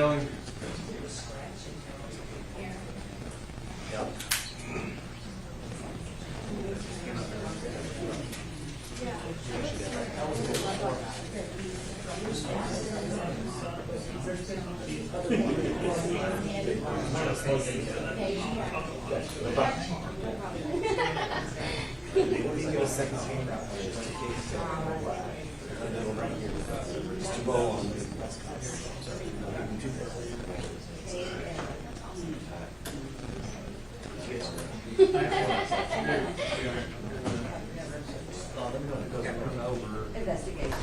Billing. Investigation.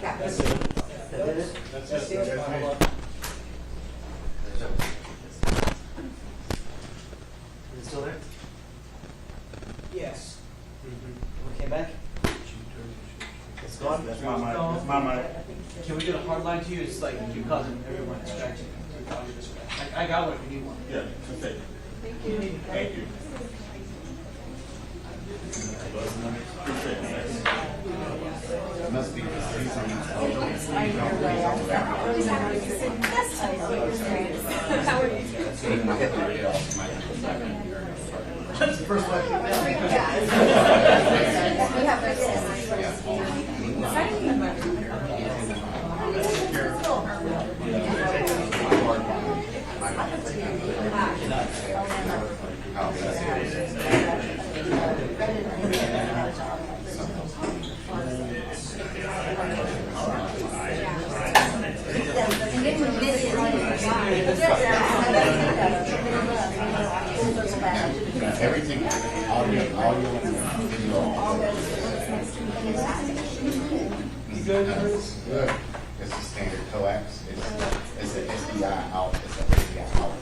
That's it. Is it still there? Yes. We came back? It's gone? That's my mic. That's my mic. Can we get a hard line to you? It's like you're causing everyone distraction. I got one if you need one. Yeah, okay. Thank you. Thank you. It must be How are you? That's the first one. everything, audio, and video. You good? Good. It's a standard coax. It's an SDI out. It's an SDI out.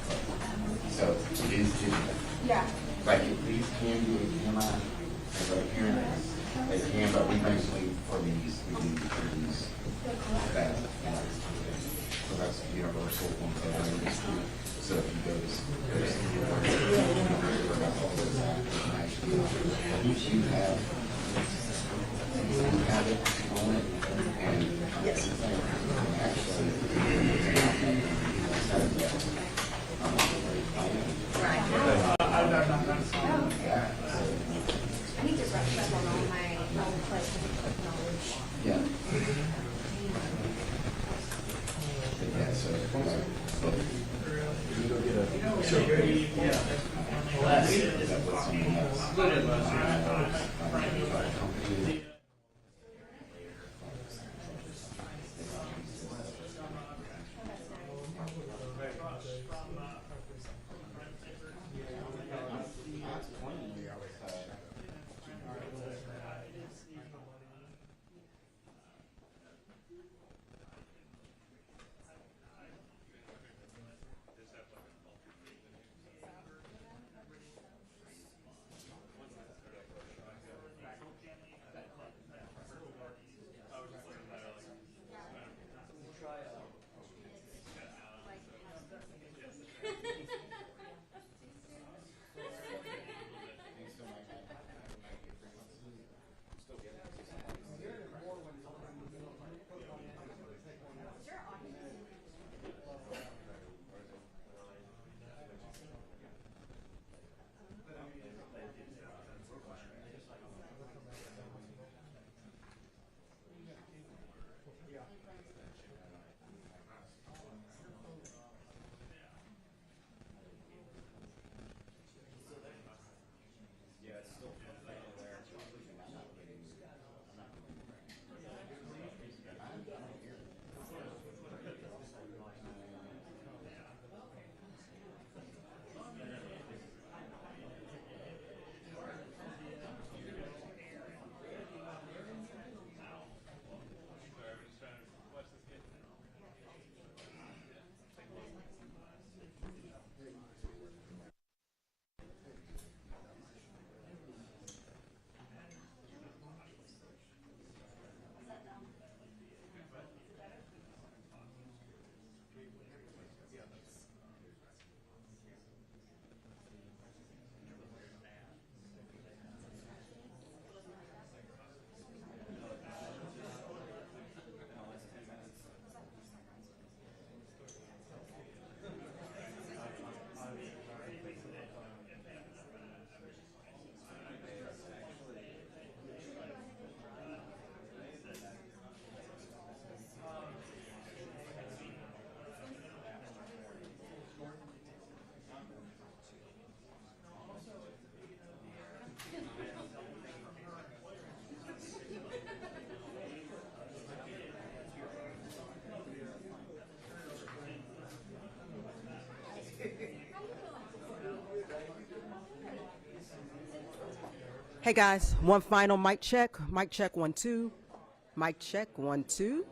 So it is digital. Yeah. Like these can be HDMI, and like here, they can, but we basically for these we do these that. So that's universal. So if you go to you have it on it, and yes, actually, I need to brush up on all my old place of knowledge. yeah. Yeah, so you go get a Yeah. Less. that was something else. Good. Hey guys, one final mic check. Mic check 1 2. Mic check 1 2.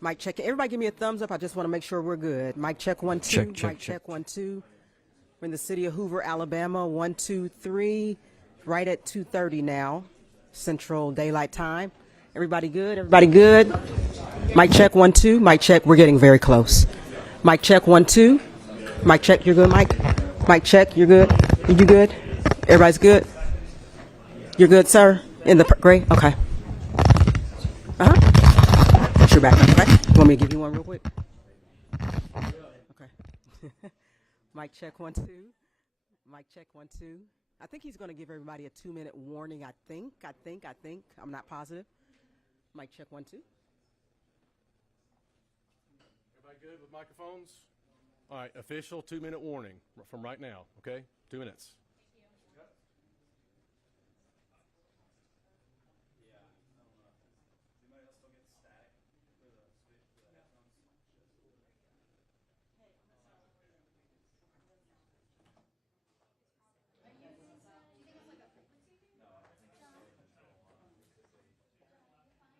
Mic check. Everybody give me a thumbs up. I just want to make sure we're good. Mic check 1 2. Check, check, Mic check. check 1 2. We're in the city of Hoover, Alabama. 1 2 3. Right at 2:30 now, Central Daylight Time. Everybody good? Everybody good? Mic check 1 2. Mic check. We're getting very close. Mic check 1 2. Mic check. You're good, Mike. Mic check. You're good. You good? Everybody's good. You're good, sir? In the gray? Okay. Put your back up, okay? You want me to give you one real quick? Okay. Mic check 1 2. Mic check 1 2. I think he's going to give everybody a 2-minute warning. I think. I'm not positive. Mic check 1 2. Everybody good with microphones? All right, official 2-minute warning from right now, okay? 2 minutes.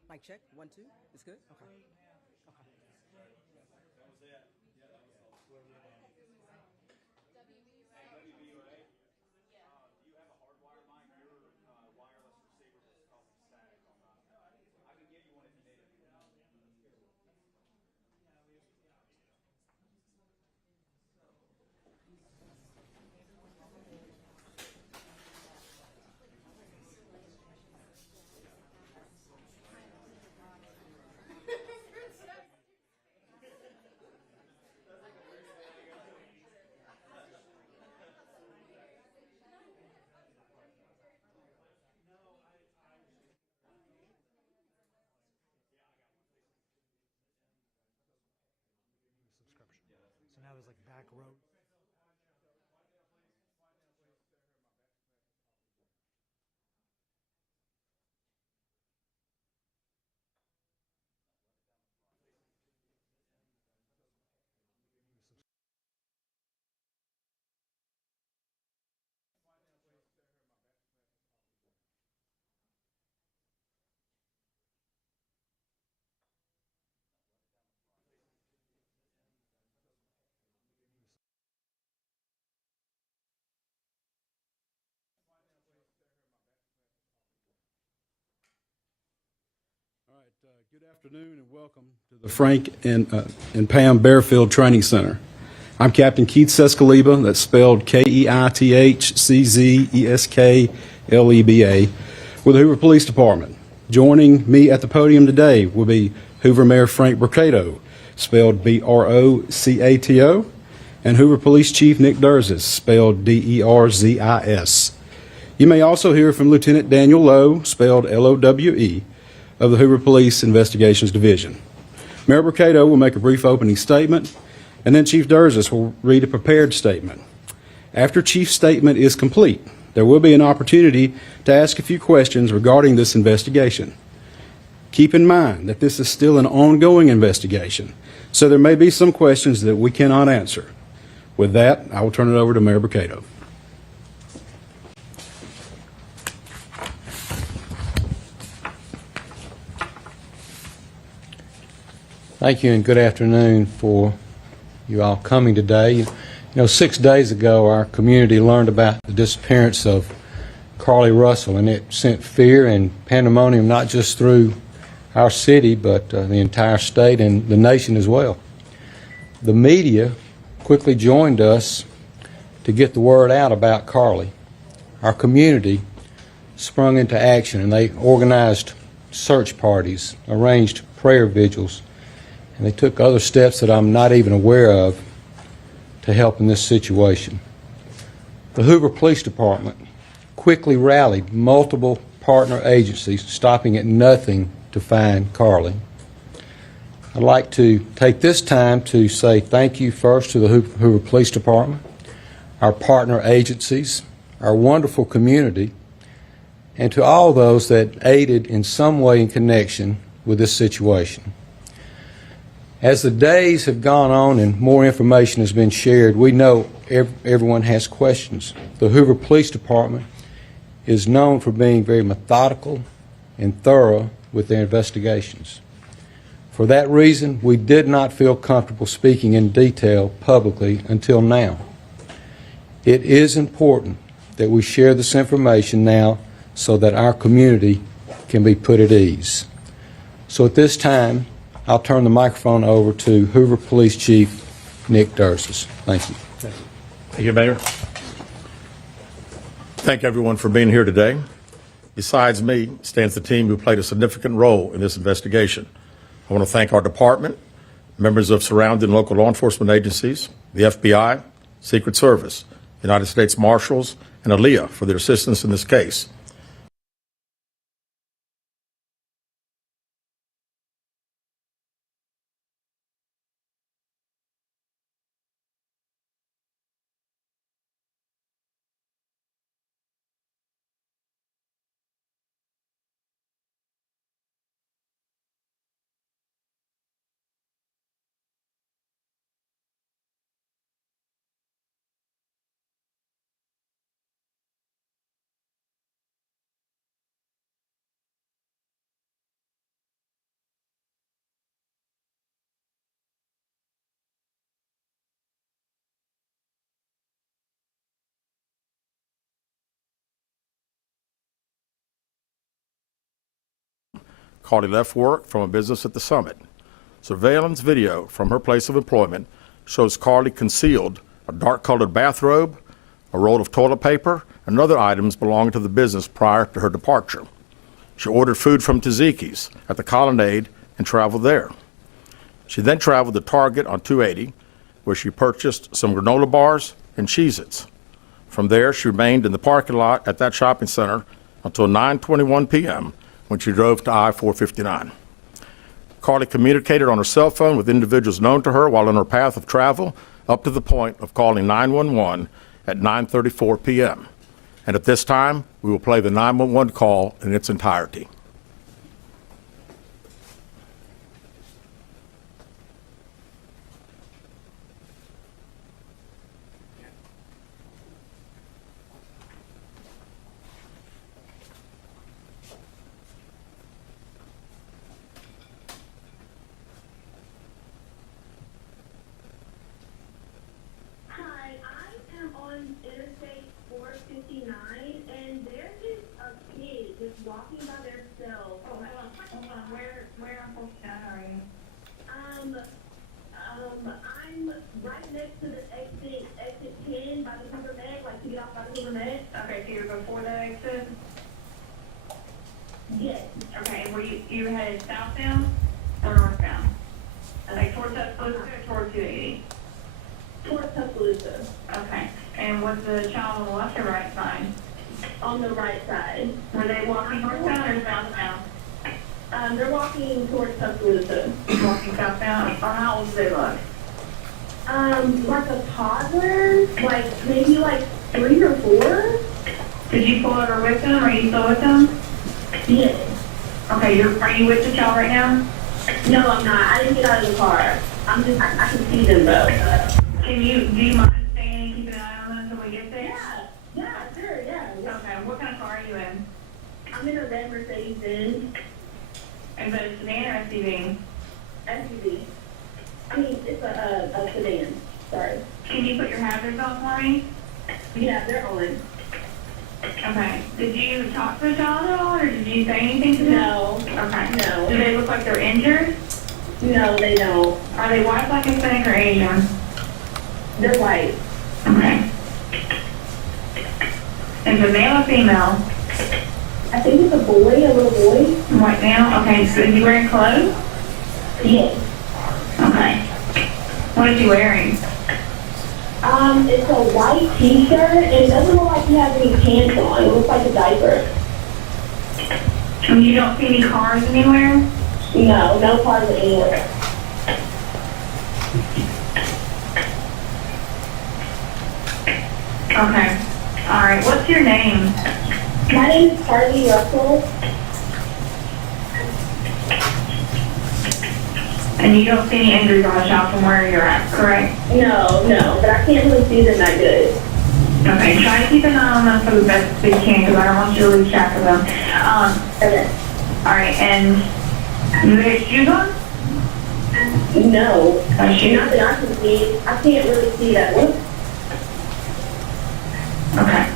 Mic check 1 2. It's good? Okay. So now there's like back road. All right, good afternoon and welcome to the Frank and Pam Bearfield Training Center. I'm Captain Keith Sescaleba, that's spelled KeithCzeskleba, with the Hoover Police Department. Joining me at the podium today will be Hoover Mayor Frank Brocato, spelled Brocato, and Hoover Police Chief Nick Durzis, spelled Derzis. You may also hear from Lieutenant Daniel Lowe, spelled Lowe, of the Hoover Police Investigations Division. Mayor Brocato will make a brief opening statement, and then Chief Durzis will read a prepared statement. After Chief's statement is complete, there will be an opportunity to ask a few questions regarding this investigation. Keep in mind that this is still an ongoing investigation, so there may be some questions that we cannot answer. With that, I will turn it over to Mayor Brocato. Thank you and good afternoon for you all coming today. You know, 6 days ago our community learned about the disappearance of Carlee Russell, and it sent fear and pandemonium not just through our city but the entire state and the nation as well. The media quickly joined us to get the word out about Carlee. Our community sprung into action and they organized search parties, arranged prayer vigils, and they took other steps that I'm not even aware of to help in this situation. The Hoover Police Department quickly rallied multiple partner agencies, stopping at nothing to find Carlee. I'd like to take this time to say thank you first to the Hoover Police Department, our partner agencies, our wonderful community, and to all those that aided in some way in connection with this situation. As the days have gone on and more information has been shared, we know everyone has questions. The Hoover Police Department is known for being very methodical and thorough with their investigations. For that reason, we did not feel comfortable speaking in detail publicly until now. It is important that we share this information now so that our community can be put at ease. So at this time, I'll turn the microphone over to Hoover Police Chief Nick Durzis. Thank you. Thank you, Mayor. Thank everyone for being here today. Besides me stands the team who played a significant role in this investigation. I want to thank our department, members of surrounding local law enforcement agencies, the FBI, Secret Service, United States Marshals, and ALEA for their assistance in this case. Carlee left work from a business at the Summit. Surveillance video from her place of employment shows Carlee concealed a dark-colored bathrobe, a roll of toilet paper, and other items belonging to the business prior to her departure. She ordered food from Taziki's at the Colonnade and traveled there. She then traveled to Target on 280, where she purchased some granola bars and Cheez-Its. From there, she remained in the parking lot at that shopping center until 9:21 p.m., when she drove to I-459. Carlee communicated on her cell phone with individuals known to her while on her path of travel, up to the point of calling 911 at 9:34 p.m. And at this time, we will play the 911 call in its entirety. Interstate 459, and there's just a kid just walking by themselves. Hold on. Where on 49 are you? I'm right next to the exit 10 by the Hoover Med, like to get off by the Hoover Med. Okay, so you're before that exit? Yes. Okay, and were you headed southbound or northbound? Like towards Tuscaloosa or towards 280? Towards Tuscaloosa. Okay, and was the child on the left or right side? On the right side. Were they walking northbound or southbound? They're walking towards Tuscaloosa. Walking southbound? Or how old do they look? Like a toddler, maybe 3 or 4. Did you pull over with them? Are you still with them? Yes. Okay, are you with the child right now? No, I'm not. I didn't get out of the car. I can see them though. Do you mind staying and keeping an eye on them until we get there? Yeah, sure, yeah. Okay, what kind of car are you in? I'm in a red Mercedes-Benz Is it a sedan or SUV? SUV. I mean, it's a sedan. Sorry. Can you put your hazards on for me? Yeah, they're on. Okay. Did you talk to the child at all, or did you say anything to them? No. Okay. No. Do they look like they're injured? No, they don't. Are they white, black, Hispanic, or Asian? They're white. Okay. Is it male or female? I think it's a boy, a little boy. White male? Okay, so is he wearing clothes? Yes. Okay. What is he wearing? It's a white t-shirt, and it doesn't look like he has any pants on. It looks like a diaper. And you don't see any cars anywhere? No, no cars anywhere. Okay. All right. What's your name? My name is Carlee Russell. And you don't see any injuries on the child from where you're at, correct? No, but I can't really see them that good. Okay, try to keep an eye on them for the best that you can, because I don't want you to lose track of them. Okay. All right, and do they have shoes on? No, Shoes? not that I can see. I can't really see that one. Okay.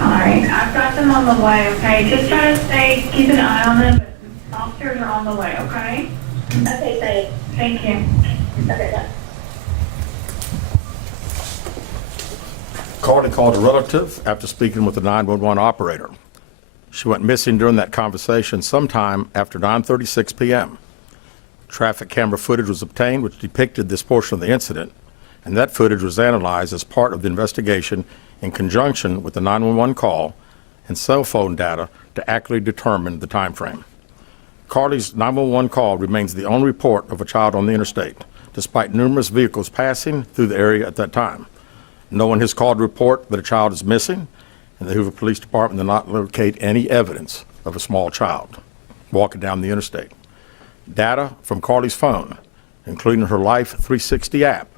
All right, I've got them on the way, okay? Just try to keep an eye on them. Officers are on the way, okay? Okay, thanks. Thank you. Okay, bye. Carlee called a relative after speaking with the 911 operator. She went missing during that conversation sometime after 9:36 p.m. Traffic camera footage was obtained which depicted this portion of the incident, and that footage was analyzed as part of the investigation in conjunction with the 911 call and cell phone data to accurately determine the time frame. Carlee's 911 call remains the only report of a child on the interstate, despite numerous vehicles passing through the area at that time. No one has called to report that a child is missing, and the Hoover Police Department did not locate any evidence of a small child walking down the interstate. Data from Carlee's phone, including her Life 360 app,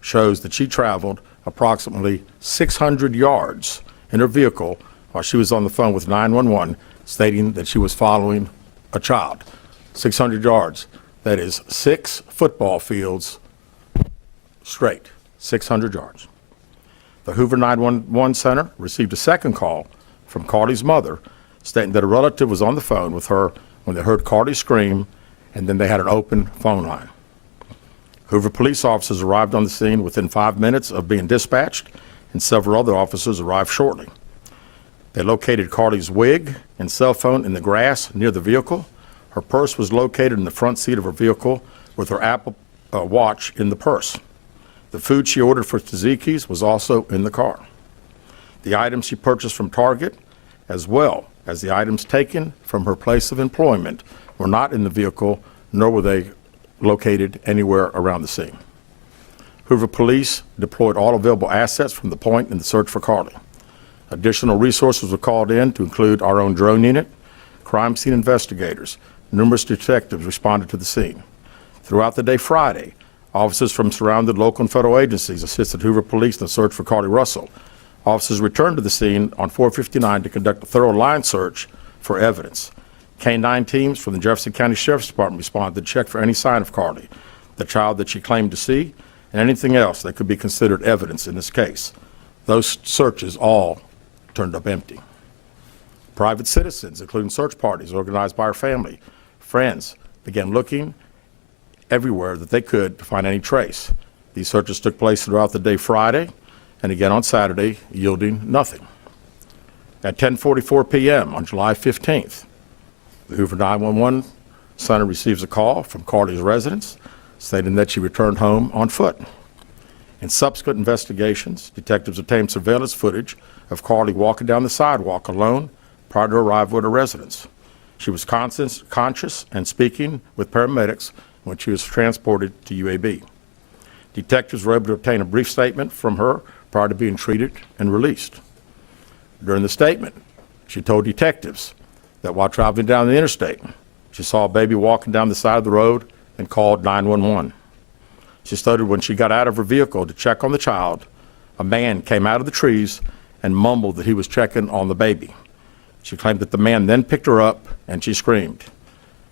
shows that she traveled approximately 600 yards in her vehicle while she was on the phone with 911, stating that she was following a child. 600 yards. That is 6 football fields straight. 600 yards. The Hoover 911 Center received a second call from Carlee's mother stating that a relative was on the phone with her when they heard Carlee scream, and then they had an open phone line. Hoover police officers arrived on the scene within 5 minutes of being dispatched, and several other officers arrived shortly. They located Carlee's wig and cell phone in the grass near the vehicle. Her purse was located in the front seat of her vehicle with her Apple Watch in the purse. The food she ordered for Tzatziki's was also in the car. The items she purchased from Target, as well as the items taken from her place of employment, were not in the vehicle, nor were they located anywhere around the scene. Hoover police deployed all available assets from the point in the search for Carlee. Additional resources were called in to include our own drone unit, crime scene investigators. Numerous detectives responded to the scene. Throughout the day Friday, officers from surrounding local and federal agencies assisted Hoover police in the search for Carlee Russell. Officers returned to the scene on 459 to conduct a thorough line search for evidence. K-9 teams from the Jefferson County Sheriff's Department responded to check for any sign of Carlee, the child that she claimed to see, and anything else that could be considered evidence in this case. Those searches all turned up empty. Private citizens, including search parties organized by her family, friends, began looking everywhere that they could to find any trace. These searches took place throughout the day Friday and again on Saturday, yielding nothing. At 10:44 p.m. on July 15th, the Hoover 911 Center receives a call from Carlee's residence stating that she returned home on foot. In subsequent investigations, detectives obtained surveillance footage of Carlee walking down the sidewalk alone prior to arrival at her residence. She was conscious and speaking with paramedics when she was transported to UAB. Detectives were able to obtain a brief statement from her prior to being treated and released. During the statement, she told detectives that while traveling down the interstate, she saw a baby walking down the side of the road and called 911. She stated when she got out of her vehicle to check on the child, a man came out of the trees and mumbled that he was checking on the baby. She claimed that the man then picked her up and she screamed.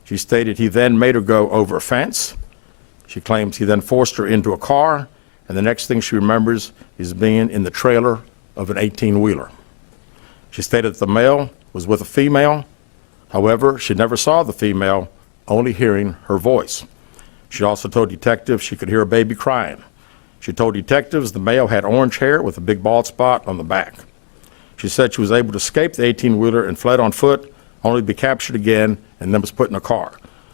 She stated he then made her go over a fence. She claims he then forced her into a car, and the next thing she remembers is being in the trailer of an 18-wheeler. She stated that the male was with a female. However, she never saw the female, only hearing her voice. She also told detectives she could hear a baby crying. She told detectives the male had orange hair with a big bald spot on the back. She said she was able to escape the 18-wheeler and fled on foot, only to be captured again and then was put in a car.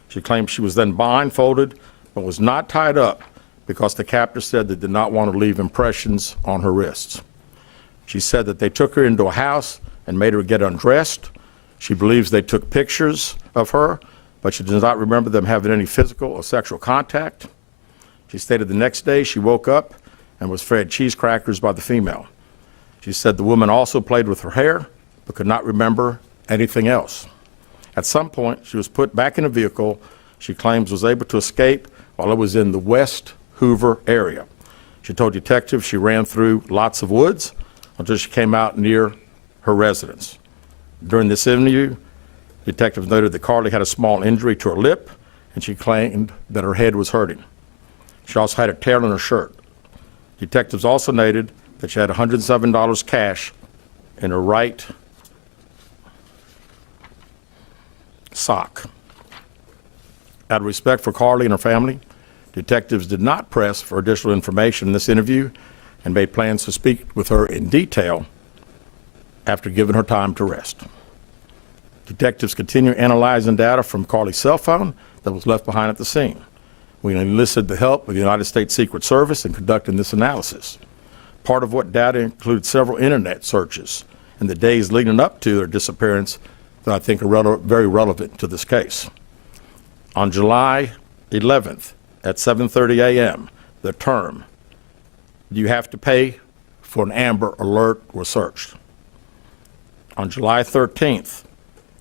She claimed she was then blindfolded but was not tied up because the captor said they did not want to leave impressions on her wrists. She said that they took her into a house and made her get undressed. She believes they took pictures of her, but she does not remember them having any physical or sexual contact. She stated the next day she woke up and was fed cheese crackers by the female. She said the woman also played with her hair, but could not remember anything else. At some point, she was put back in a vehicle she claims was able to escape while it was in the West Hoover area. She told detectives she ran through lots of woods, until she came out near her residence. During this interview, detectives noted that Carlee had a small injury to her lip, and she claimed that her head was hurting. She also had a tear in her shirt. Detectives also noted that she had $107 cash in her right sock. Out of respect for Carlee and her family, detectives did not press for additional information in this interview and made plans to speak with her in detail after giving her time to rest. Detectives continue analyzing data from Carlee's cell phone that was left behind at the scene. We enlisted the help of the United States Secret Service in conducting this analysis. Part of what data included several internet searches in the days leading up to her disappearance that I think are very relevant to this case. On July 11th at 7:30 a.m., the term, "You have to pay for an Amber Alert," was searched. On July 13th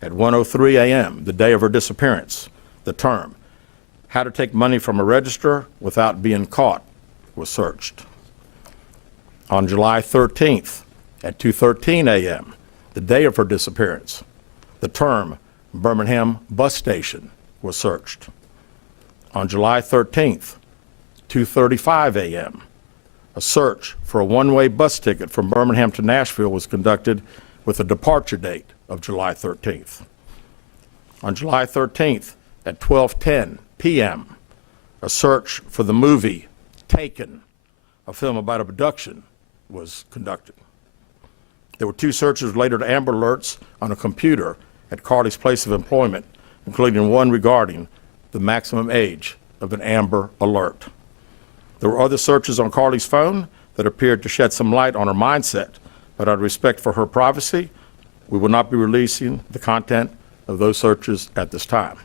at 1:03 a.m., the day of her disappearance, the term, "How to take money from a register without being caught," was searched. On July 13th at 2:13 a.m., the day of her disappearance, the term Birmingham bus station was searched. On July 13th, 2:35 a.m., a search for a one-way bus ticket from Birmingham to Nashville was conducted with a departure date of July 13th. On July 13th at 12:10 p.m., a search for the movie Taken, a film about abduction, was conducted. There were 2 searches related to Amber Alerts on a computer at Carlee's place of employment, including one regarding the maximum age of an Amber Alert. There were other searches on Carlee's phone that appeared to shed some light on her mindset, but out of respect for her privacy, we will not be releasing the content of those searches at this time.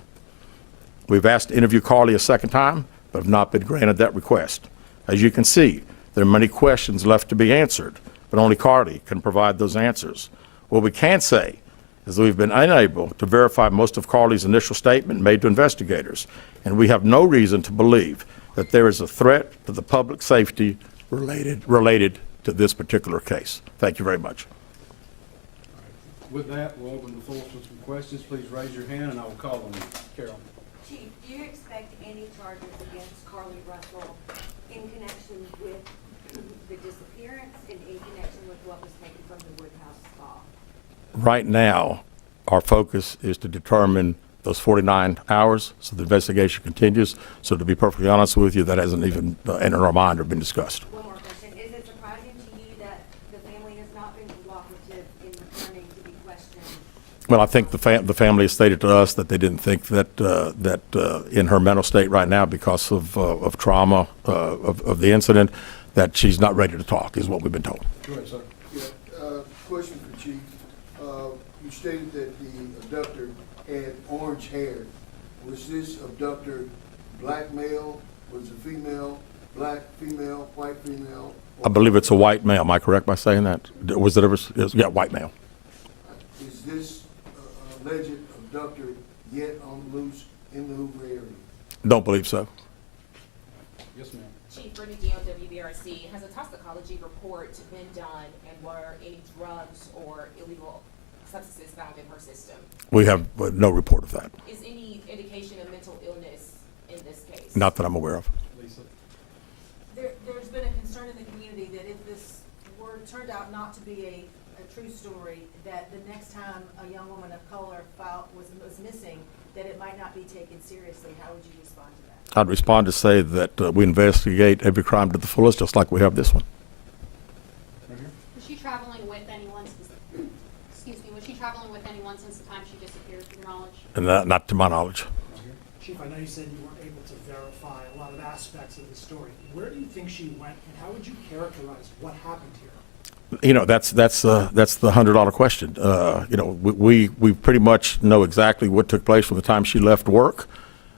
We've asked to interview Carlee a second time, but have not been granted that request. As you can see, there are many questions left to be answered, but only Carlee can provide those answers. What we can say is that we've been unable to verify most of Carlee's initial statement made to investigators, and we have no reason to believe that there is a threat to the public safety related to this particular case. Thank you very much. With that, we'll open the floor for some questions. Please raise your hand and I will call on you. Carol. Chief, do you expect any charges against Carlee Russell in connection with the disappearance and in connection with what was taken from the Woodhouse spa? Right now, our focus is to determine those 49 hours, so the investigation continues. So to be perfectly honest with you, that hasn't even entered our mind or been discussed. One more question. Is it surprising to you that the family has not been cooperative in returning to be questioned? Well, I think the family has stated to us that they didn't think that in her mental state right now, because of trauma of the incident, that she's not ready to talk, is what we've been told. Go ahead, sir. Yeah, question for Chief. You stated that the abductor had orange hair. Was this abductor black male? Was it female? Black female? White female? I believe it's a white male. Am I correct by saying that? Was it ever? Yeah, white male. Is this alleged abductor yet on the loose in the Hoover area? Don't believe so. Yes, ma'am. Chief Brittany Deal, WBRC. Has a toxicology report been done, and were any drugs or illegal substances found in her system? We have no report of that. Is any indication of mental illness in this case? Not that I'm aware of. Lisa. There's been a concern in the community that if this turned out not to be a true story, that the next time a young woman of color was missing, that it might not be taken seriously. How would you respond to that? I'd respond to say that we investigate every crime to the fullest, just like we have this one. Right here. Was she traveling with anyone? Excuse me. Was she traveling with anyone since the time she disappeared, to your knowledge? And not to my knowledge. Chief, I know you said you weren't able to verify a lot of aspects of the story. Where do you think she went, and how would you characterize what happened here? You know, that's the $100 question. You know, we pretty much know exactly what took place from the time she left work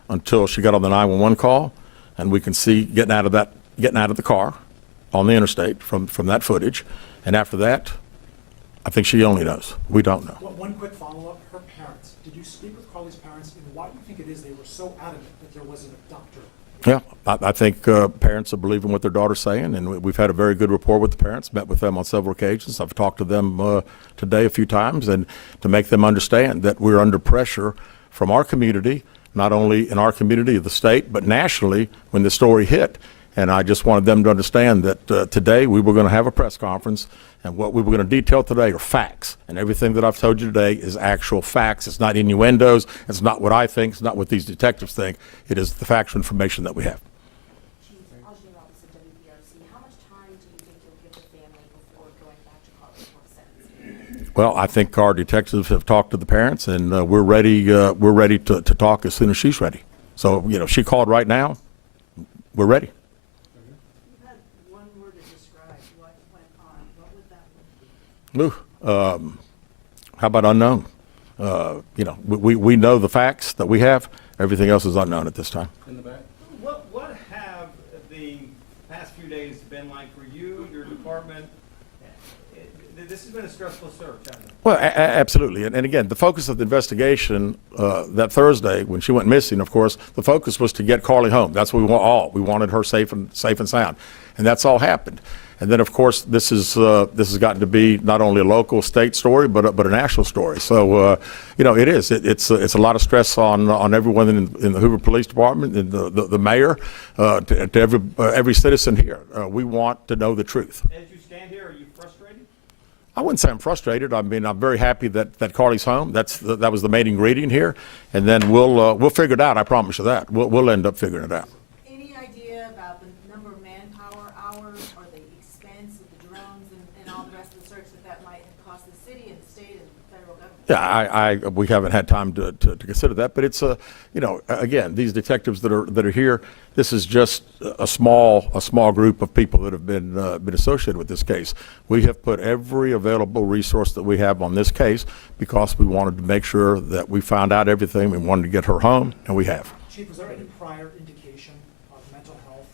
until she got on the 911 call, and we can see getting out of the car on the interstate from that footage. And after that, I think she only knows. We don't know. Well, one quick follow-up. Her parents. Did you speak with Carlee's parents, and why do you think it is they were so adamant that there was an abductor Yeah, I think parents are believing what their daughter's saying, and we've had a very good rapport with the parents, met with them on several occasions. I've talked to them today a few times, and to make them understand that we're under pressure from our community, not only in our community of the state, but nationally when the story hit. And I just wanted them to understand that today we were going to have a press conference, and what we were going to detail today are facts. And everything that I've told you today is actual facts. It's not innuendos. It's not what I think. It's not what these detectives think. It is the factual information that we have. Chief, Algene Robinson, WBRC, how much time do you think you'll give the family before going back to Carlee for sentencing? Well, I think our detectives have talked to the parents, and we're ready to talk as soon as she's ready. So, you know, she called right now. We're ready. How about unknown? You know, we know the facts that we have. Everything else is unknown at this time. In the back. What have the past few days been like for you, your department? This has been a stressful search, hasn't it? Well, absolutely. And again, the focus of the investigation that Thursday, when she went missing, of course, the focus was to get Carlee home. That's what we want all. We wanted her safe and sound, and that's all happened. And then, of course, this has gotten to be not only a local, state story, but a national story. So, you know, it's a lot of stress on everyone in the Hoover Police Department, and the mayor, to every citizen here. We want to know the truth. As you stand here, are you frustrated? I wouldn't say I'm frustrated. I mean, I'm very happy that Carlee's home. That was the main ingredient here, and then we'll figure it out. I promise you that. We'll end up figuring it out. Any idea about the number of manpower hours or the expense of the drones and all the rest of the search that might have cost the city and the state and the federal government? Yeah, we haven't had time to consider that, but it's you know, again, these detectives that are here, this is just a small group of people that have been associated with this case. We have put every available resource that we have on this case because we wanted to make sure that we found out everything. We wanted to get her home, and we have. Chief, was there any prior indication of mental health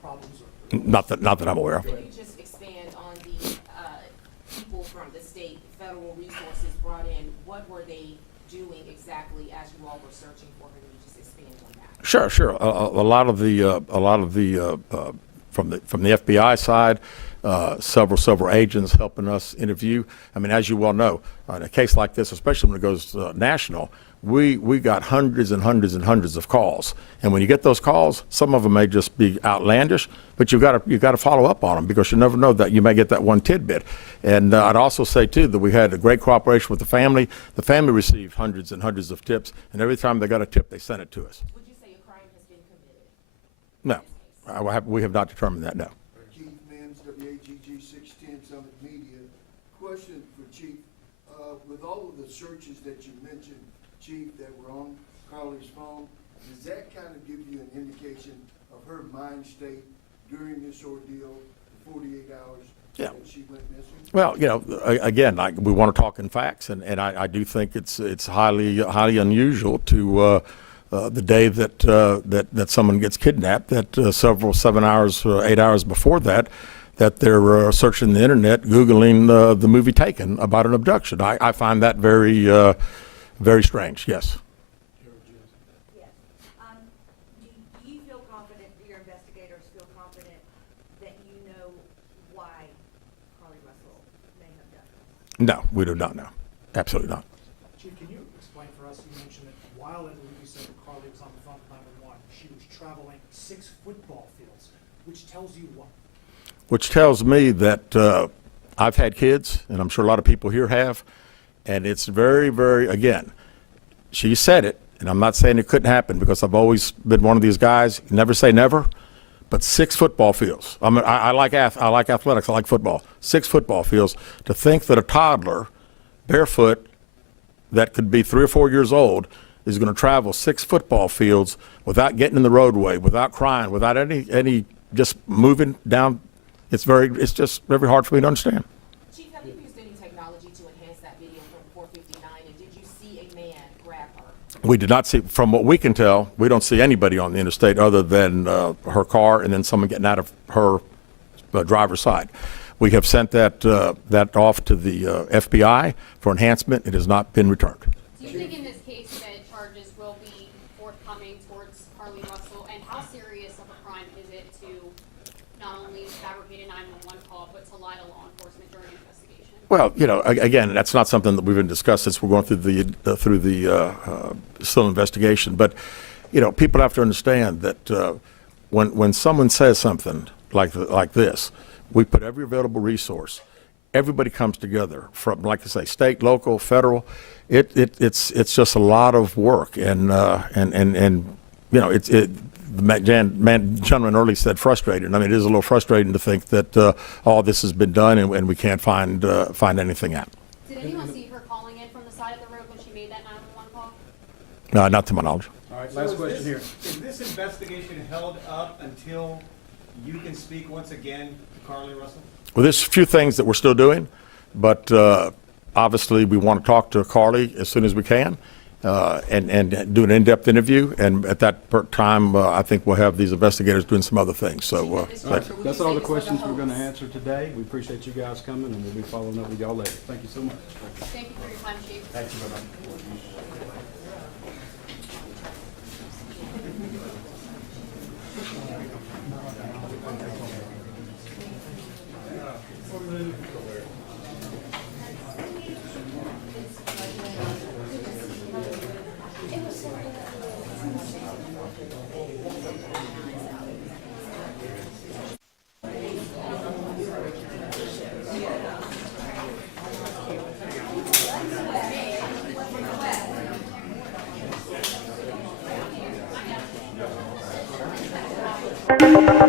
problems? Not that I'm aware of. Can you just expand on the people from the state, federal resources brought in? What were they doing exactly as you all were searching for her? Can you just expand on that? Sure. A lot of the from the FBI side, several agents helping us interview. I mean, as you well know, in a case like this, especially when it goes national, we got hundreds and hundreds of calls. And when you get those calls, some of them may just be outlandish, but you got to follow up on them because you never know that you may get that one tidbit. And I'd also say too that we had a great cooperation with the family. The family received hundreds and hundreds of tips, and every time they got a tip, they sent it to us. Would you say a crime has been committed? No, we have not determined that. No. Keith Mims, WAGG 610 Summit Media. Question for Chief. With all of the searches that you mentioned, Chief, that were on Carlee's phone, does that kind of give you an indication of her mind state during this ordeal, the 48 hours that she went missing? Well, you know, again, we want to talk in facts, and I do think it's highly unusual to the day that someone gets kidnapped, that 7 hours, 8 hours before that they're searching the internet, Googling the movie Taken about an abduction. I find that very strange, yes. Yes. Do you feel confident, do your investigators feel confident that you know why Carlee Russell may have done this? No, we do not know. Absolutely not. Chief, can you explain for us, you mentioned that while I believe you said that Carlee was on the phone with 911, she was traveling 6 football fields, which tells you what? Which tells me that I've had kids, and I'm sure a lot of people here have, and it's very, again, she said it, and I'm not saying it couldn't happen because I've always been one of these guys, never say never, but 6 football fields. I mean, I like athletics, I like football. 6 football fields. To think that a toddler, barefoot, that could be 3 or 4 years old, is going to travel 6 football fields without getting in the roadway, without crying, without any just moving down. It's just very hard for me to understand. Chief, have you used any technology to enhance that video from 459, and did you see a man grab her? We did not see, from what we can tell, we don't see anybody on the interstate other than her car and then someone getting out of her driver's side. We have sent that off to the FBI for enhancement. It has not been returned. Do you think in this case that charges will be forthcoming towards Carlee Russell, and how serious serious of a crime is it to not only fabricate a 911 call, but to lie to law enforcement during an investigation? Well, again, that's not something that we've been discussed since we're going through the still investigation. But, people have to understand that when someone says something like this, we put every available resource. Everybody comes together from, like I say, state, local, federal. It's just a lot of work, and the gentleman earlier said frustrated. I mean, it is a little frustrating to think that all this has been done and we can't find anything out. Did anyone see her calling in from the side of the road when she made that 911 call? No, not to my knowledge. All right, So last is question here. Is this investigation held up until you can speak once again to Carlee Russell? Well, there's a few things that we're still doing, but obviously we want to talk to Carlee as soon as we can and do an in-depth interview. And at that time, I think we'll have these investigators doing some other things. So That's all the questions we're going to answer today. We appreciate you guys coming, and we'll be following up with y'all later. Thank you so much. Thank you for your time, Chief. Thank you. Bye-bye.